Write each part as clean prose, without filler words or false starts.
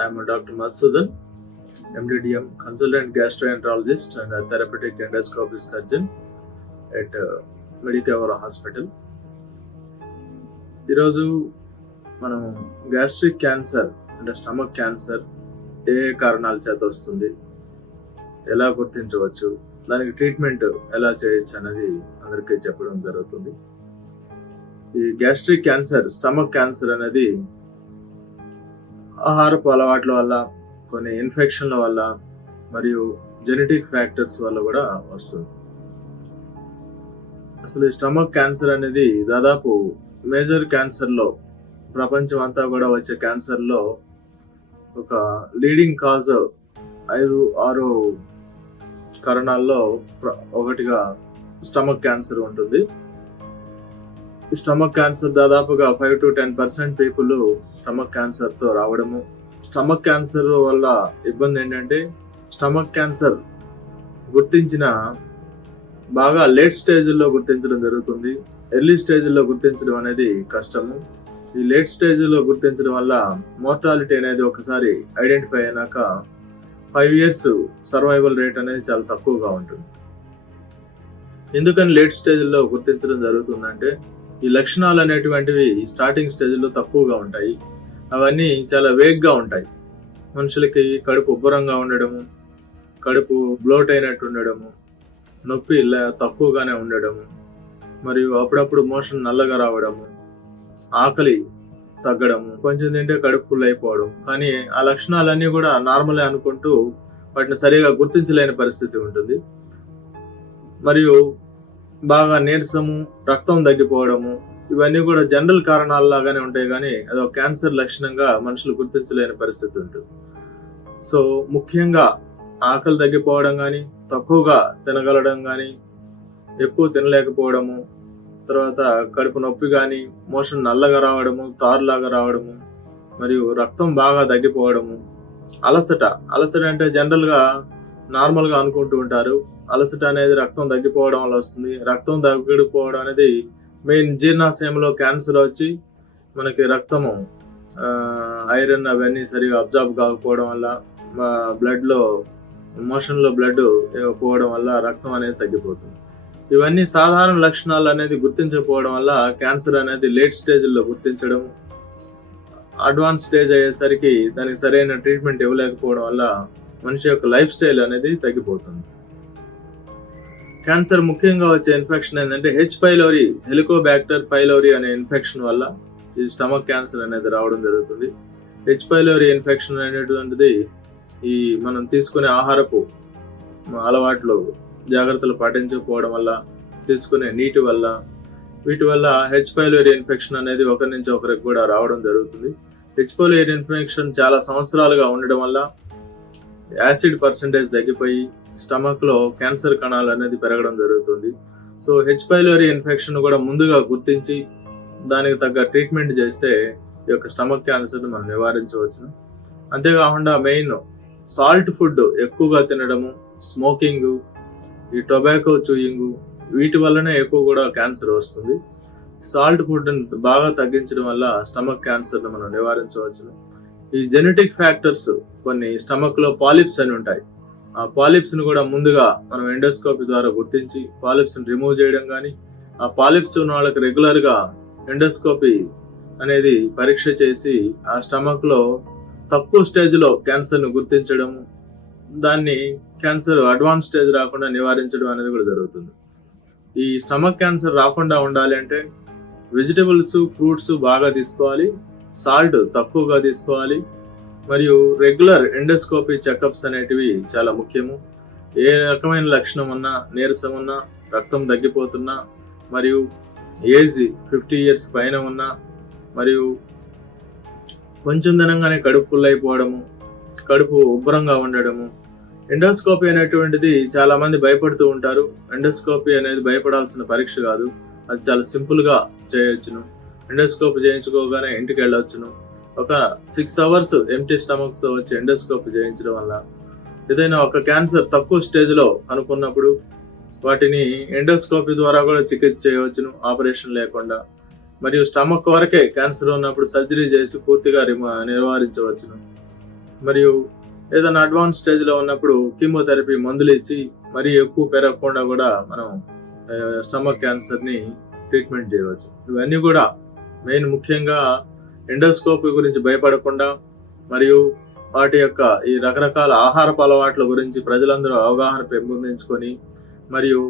I am Dr. Madhusudan, MDDM, consultant gastroenterologist and a therapeutic endoscopy surgeon at Medicare Hospital. ఈరోజు మనం gastric cancer అంటే stomach cancer ఏ కారణాల చేత వస్తుంది, ఎలా గుర్తించవచ్చు, దానికి ట్రీట్మెంట్ ఎలా చేయొచ్చు అనేది అందరికీ చెప్పడం జరుగుతుంది. ఈ గ్యాస్ట్రిక్ క్యాన్సర్, స్టమక్ క్యాన్సర్ అనేది ఆహారపు అలవాట్ల వల్ల, కొన్ని ఇన్ఫెక్షన్ల వల్ల మరియు జెనెటిక్ ఫ్యాక్టర్స్ వల్ల కూడా వస్తుంది. అసలు ఈ స్టమక్ క్యాన్సర్ అనేది దాదాపు మేజర్ క్యాన్సర్లో, ప్రపంచం అంతా కూడా వచ్చే క్యాన్సర్లో ఒక లీడింగ్ కాజ్ 5-6 కారణాల్లో ఒకటిగా స్టమక్ క్యాన్సర్ ఉంటుంది. ఈ స్టమక్ క్యాన్సర్ దాదాపుగా 5-10% పీపుల్ స్టమక్ క్యాన్సర్తో రావడము. స్టమక్ క్యాన్సర్ వల్ల ఇబ్బంది ఏంటంటే, స్టమక్ క్యాన్సర్ గుర్తించిన బాగా లేట్ స్టేజ్లో గుర్తించడం జరుగుతుంది. ఎర్లీ స్టేజ్లో గుర్తించడం అనేది కష్టము. ఈ లేట్ స్టేజ్లో గుర్తించడం వల్ల మోర్టాలిటీ అనేది ఒకసారి ఐడెంటిఫై అయినాక 5 years సర్వైవల్ రేట్ అనేది చాలా తక్కువగా ఉంటుంది. ఎందుకని లేట్ స్టేజ్లో గుర్తించడం జరుగుతుందంటే, ఈ లక్షణాలు అనేటువంటివి స్టార్టింగ్ స్టేజ్లో తక్కువగా ఉంటాయి. అవన్నీ చాలా వేగ్గా ఉంటాయి. మనుషులకి కడుపు ఉబ్బరంగా ఉండడము, కడుపు బ్లోట్ అయినట్టు ఉండడము, నొప్పి తక్కువగానే ఉండడము, మరియు అప్పుడప్పుడు మోషన్ నల్లగా రావడము, ఆకలి తగ్గడము, కొంచెం తింటే కడుపు ఫుల్ అయిపోవడం. కానీ ఆ లక్షణాలన్నీ కూడా నార్మలే అనుకుంటూ వాటిని సరిగా గుర్తించలేని పరిస్థితి ఉంటుంది. మరియు బాగా నీరసము, రక్తం తగ్గిపోవడము, ఇవన్నీ కూడా జనరల్ కారణాలలాగానే ఉంటాయి, కానీ అదొక క్యాన్సర్ లక్షణంగా మనుషులు గుర్తించలేని పరిస్థితి ఉంటుంది. సో ముఖ్యంగా ఆకలి తగ్గిపోవడం కానీ, తక్కువగా తినగలడం కానీ, ఎక్కువ తినలేకపోవడము, తర్వాత కడుపు నొప్పి కానీ, మోషన్ నల్లగా రావడము, తారులాగా రావడము, మరియు రక్తం బాగా తగ్గిపోవడము, అలసట అంటే జనరల్గా నార్మల్గా అనుకుంటూ ఉంటారు. అలసట అనేది రక్తం తగ్గిపోవడం వల్ల వస్తుంది. రక్తం తగ్గిపోవడం అనేది మెయిన్ జీర్ణాశయంలో క్యాన్సర్ వచ్చి మనకి రక్తము ఐరన్ అవన్నీ సరిగా అబ్జార్బ్ కాకపోవడం వల్ల, బ్లడ్లో మోషన్లో బ్లడ్ పోవడం వల్ల రక్తం అనేది తగ్గిపోతుంది. ఇవన్నీ సాధారణ లక్షణాలు అనేది గుర్తించకపోవడం వల్ల క్యాన్సర్ అనేది లేట్ స్టేజ్లో గుర్తించడం, అడ్వాన్స్ స్టేజ్ అయ్యేసరికి దానికి సరైన ట్రీట్మెంట్ ఇవ్వలేకపోవడం వల్ల మనిషి యొక్క లైఫ్ స్టైల్ అనేది తగ్గిపోతుంది. క్యాన్సర్ ముఖ్యంగా వచ్చే ఇన్ఫెక్షన్ ఏంటంటే H. pylori, హెలికోబ్యాక్టర్ పైలోరీ అనే ఇన్ఫెక్షన్ వల్ల ఈ స్టమక్ క్యాన్సర్ అనేది రావడం జరుగుతుంది. H. pylori ఇన్ఫెక్షన్ అనేటువంటిది ఈ మనం తీసుకునే ఆహారపు అలవాట్లు జాగ్రత్తలు పాటించకపోవడం వల్ల, తీసుకునే నీటి వల్ల, వీటి వల్ల H. pylori ఇన్ఫెక్షన్ అనేది ఒకరి నుంచి ఒకరికి కూడా రావడం జరుగుతుంది. H. pylori ఇన్ఫెక్షన్ చాలా సంవత్సరాలుగా ఉండడం వల్ల యాసిడ్ పర్సంటేజ్ తగ్గిపోయి స్టమక్ లో క్యాన్సర్ కణాలు అనేది పెరగడం జరుగుతుంది. So H. pylori ఇన్ఫెక్షన్ కూడా ముందుగా గుర్తించి దానికి తగ్గ ట్రీట్మెంట్ చేస్తే ఈ యొక్క స్టమక్ క్యాన్సర్ మనం నివారించవచ్చు. అంతేకాకుండా మెయిన్ సాల్ట్ ఫుడ్ ఎక్కువగా తినడము, స్మోకింగ్, ఈ టొబాకో చూయింగ్, వీటి వల్లనే ఎక్కువ కూడా క్యాన్సర్ వస్తుంది. సాల్ట్ ఫుడ్ బాగా తగ్గించడం వల్ల స్టమక్ క్యాన్సర్ మనం నివారించవచ్చు. ఈ జెనెటిక్ ఫ్యాక్టర్స్, కొన్ని స్టమక్ లో పాలిప్స్ అని ఉంటాయి. ఆ పాలిప్స్ ను కూడా ముందుగా మనం ఎండోస్కోపీ ద్వారా గుర్తించి పాలిప్స్ ని రిమూవ్ చేయడం కానీ, ఆ పాలిప్స్ ఉన్న వాళ్ళకి రెగ్యులర్ గా ఎండోస్కోపీ అనేది పరీక్ష చేసి ఆ స్టమక్ లో తక్కువ స్టేజ్ లో క్యాన్సర్ ను గుర్తించడము, దాన్ని క్యాన్సర్ అడ్వాన్స్ స్టేజ్ రాకుండా నివారించడం అనేది కూడా జరుగుతుంది. ఈ స్టమక్ క్యాన్సర్ రాకుండా ఉండాలి అంటే వెజిటబుల్స్, ఫ్రూట్స్ బాగా తీసుకోవాలి, సాల్ట్ తక్కువగా తీసుకోవాలి, మరియు రెగ్యులర్ ఎండోస్కోపీ చెకప్స్ అనేటివి చాలా ముఖ్యము. ఏ రకమైన లక్షణం ఉన్నా, నీరసం ఉన్నా, రక్తం తగ్గిపోతున్నా, మరియు ఏజ్ 50 years పైన ఉన్నా, మరియు కొంచెం తినంగానే కడుపు ఫుల్ అయిపోవడము, కడుపు ఉబ్బరంగా ఉండడము. ఎండోస్కోపీ అనేటువంటిది చాలా మంది భయపడుతూ ఉంటారు. ఎండోస్కోపీ అనేది భయపడాల్సిన పరీక్ష కాదు, అది చాలా సింపుల్ గా చేయొచ్చును. ఎండోస్కోపీ చేయించుకోగానే ఇంటికి వెళ్ళొచ్చును. ఒక 6 hours ఎంటీ స్టమక్ తో వచ్చి ఎండోస్కోపీ చేయించడం వల్ల ఏదైనా ఒక క్యాన్సర్ తక్కువ స్టేజ్ లో అనుకున్నప్పుడు వాటిని ఎండోస్కోపీ ద్వారా కూడా చికిత్స చేయవచ్చును, ఆపరేషన్ లేకుండా. మరియు స్టమక్ వరకే క్యాన్సర్ ఉన్నప్పుడు సర్జరీ చేసి పూర్తిగా నివారించవచ్చును. మరియు ఏదైనా అడ్వాన్స్ స్టేజ్లో ఉన్నప్పుడు కీమోథెరపీ మందులు ఇచ్చి మరీ ఎక్కువ పెరగకుండా కూడా మనం స్టమక్ క్యాన్సర్ని ట్రీట్మెంట్ చేయవచ్చు. ఇవన్నీ కూడా మెయిన్ ముఖ్యంగా ఎండోస్కోపీ గురించి భయపడకుండా మరియు వాటి యొక్క ఈ రకరకాల ఆహారపు అలవాట్ల గురించి ప్రజలందరూ అవగాహన పెంపొందించుకొని మరియు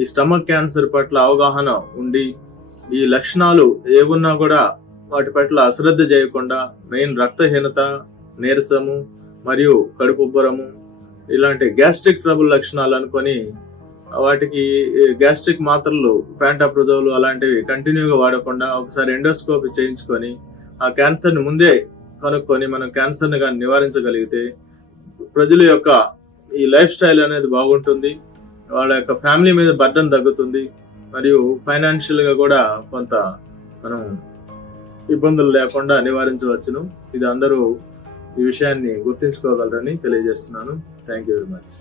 ఈ స్టమక్ క్యాన్సర్ పట్ల అవగాహన ఉండి ఈ లక్షణాలు ఏమున్నా కూడా వాటి పట్ల అశ్రద్ధ చేయకుండా మెయిన్ రక్తహీనత, నీరసము మరియు కడుపు ఉబ్బరము ఇలాంటి గ్యాస్ట్రిక్ ట్రబుల్ లక్షణాలు అనుకొని వాటికి గ్యాస్ట్రిక్ మాత్రలు ప్యాంటాప్రోజోల్ అలాంటివి కంటిన్యూగా వాడకుండా ఒకసారి ఎండోస్కోపీ చేయించుకొని ఆ క్యాన్సర్ని ముందే కనుక్కొని మనం క్యాన్సర్ని కానీ నివారించగలిగితే ప్రజల యొక్క ఈ లైఫ్ స్టైల్ అనేది బాగుంటుంది, వాళ్ళ యొక్క ఫ్యామిలీ మీద బర్డన్ తగ్గుతుంది మరియు ఫైనాన్షియల్గా కూడా కొంత మనం ఇబ్బందులు లేకుండా నివారించవచ్చును. ఇది అందరూ ఈ విషయాన్ని గుర్తించుకోగలరని తెలియజేస్తున్నాను. Thank you very much.